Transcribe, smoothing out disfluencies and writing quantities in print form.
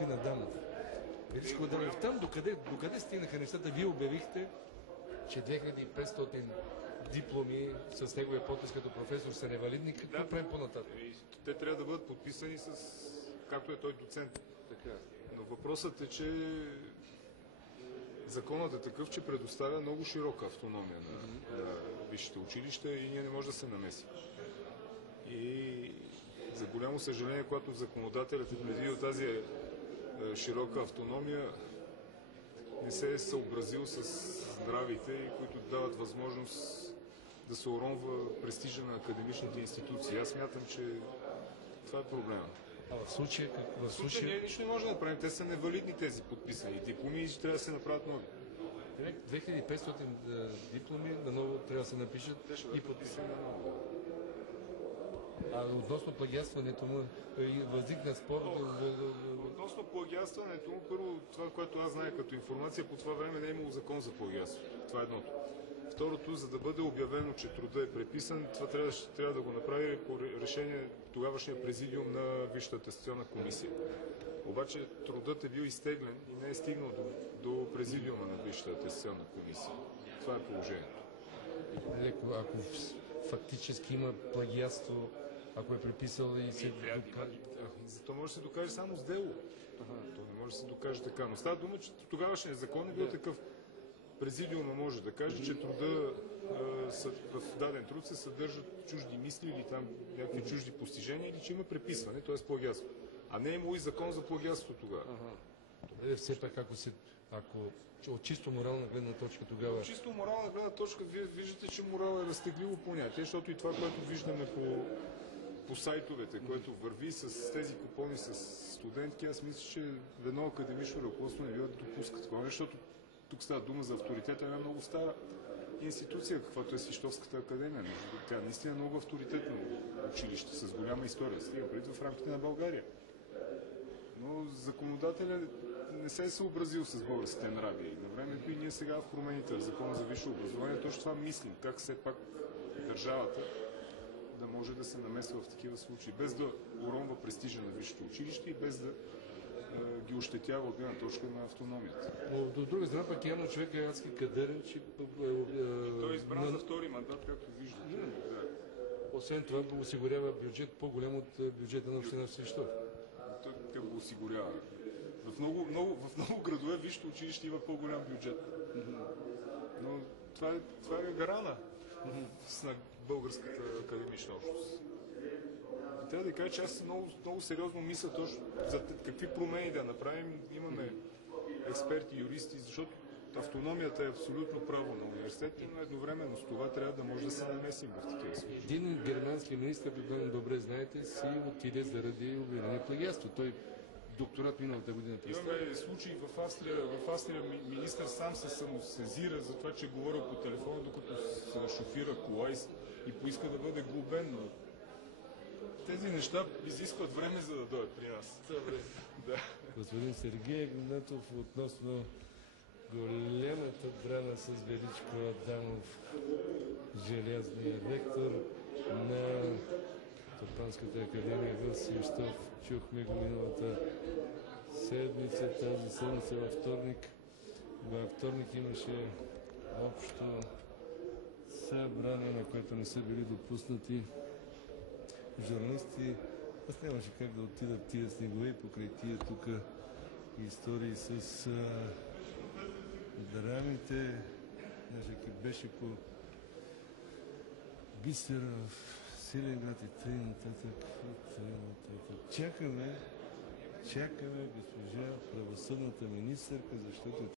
на Дамов. Величко Дамов. Там докъде стигнаха нещата? Вие обявихте, че 2500 дипломи с неговия подпис като професор са невалидни. Какво правим по-нататък? Те трябва да бъдат подписани с... както е той доцент. Така. Но въпросът е, че законът е такъв, че предоставя много широка автономия на висшите училища и ние не можем да се намесим. И за голямо съжаление, когато законодателят е предвидил тази широка автономия, не се е съобразил с здравите, които дават възможност да се уронва престижа на академичните институции. Аз смятам, че това е проблема. А в случая В случая ние нищо не можем да направим. Те са невалидни тези подписани дипломи и трябва да се направят нови. 2500 дипломи наново трябва да се напишат и подписани на ново. А относно плагиатстването му възникна спор. Относно плагиатстването му, първо това, което аз знае като информация, по това време не е имало закон за плагиатство. Това е едното. Второто, за да бъде обявено, че труда е преписан, това трябва да го направи по решение тогавашния президиум на Висшата атестационна комисия. Обаче трудът е бил изтеглен и не е стигнал до президиума на Висшата атестационна комисия. Това е положението. Ако фактически има плагиатство, ако е преписал и се докаже... Зато може да се докаже само с дело. То не може да се докаже така. Но става дума, че тогавашният закон е бил такъв. Президиума може да каже, че труда в даден труд се съдържат чужди мисли или там някакви чужди постижения, или че има преписване, т.е. плагиатство. А не е имало и закон за плагиатство тогава. Все пак, ако от чисто морална гледна точка тогава... От чисто морална гледна точка вие виждате, че морал е разтегливо понятие, защото и това, което виждаме по сайтовете, което върви с тези купони с студентки, аз мисля, че едно академично ръководство не бива да допуска такова, защото тук става дума за авторитета на много стара институция, каквато е Свищовската академия. Тя наистина е много авторитетно училище с голяма история. Стига преди в рамките на България. Но законодателят не се е съобразил с българските нрави. На времето и ние сега в промените в Закона за висше образование точно това мислим. Как все пак държавата да може да се намесва в такива случаи, без да уронва престижа на висшето училище и без да ги ощетява от гледна точка на автономията. Но до друга страна пък явно човек е адски кадърен, че... Той е избран за втори мандат, както виждате. Освен това осигурява бюджет по-голям от бюджета на община Свищов. Той как го осигурява? В много градове висшето училище има по-голям бюджет. Но това е гарана на българската академична общност. И трябва да кажа, че аз много сериозно мисля точно за какви промени да направим. Имаме експерти, юристи, защото автономията е абсолютно право на университета, но едновременно с това трябва да може да се намесим в такива случаи. Един германски министър, предполагам добре знаете, си отиде заради обвинение в плагиатство. Той докторат миналата година. Имаме случаи в Австрия министър сам се самосезира за това, че говорил по телефона, докато се шофира кола и поиска да бъде глобен. Но тези неща изискват време, за да дойдат при нас. Добре. Да. Господин Сергей Игнатов относно голямата драма с Величко Адамов, желязния ректор на Стопанската академия в Свищов. Чухме го миналата седмица, тази седмица във вторник. Във вторник имаше общо събрание, на което не са били допуснати журналисти. Аз нямаше как да отидат тия снегове покрай тия тук истории с драмите. Беше по Бисера в Силинград и т.н. Чакаме госпожа правосъдната министърка, защото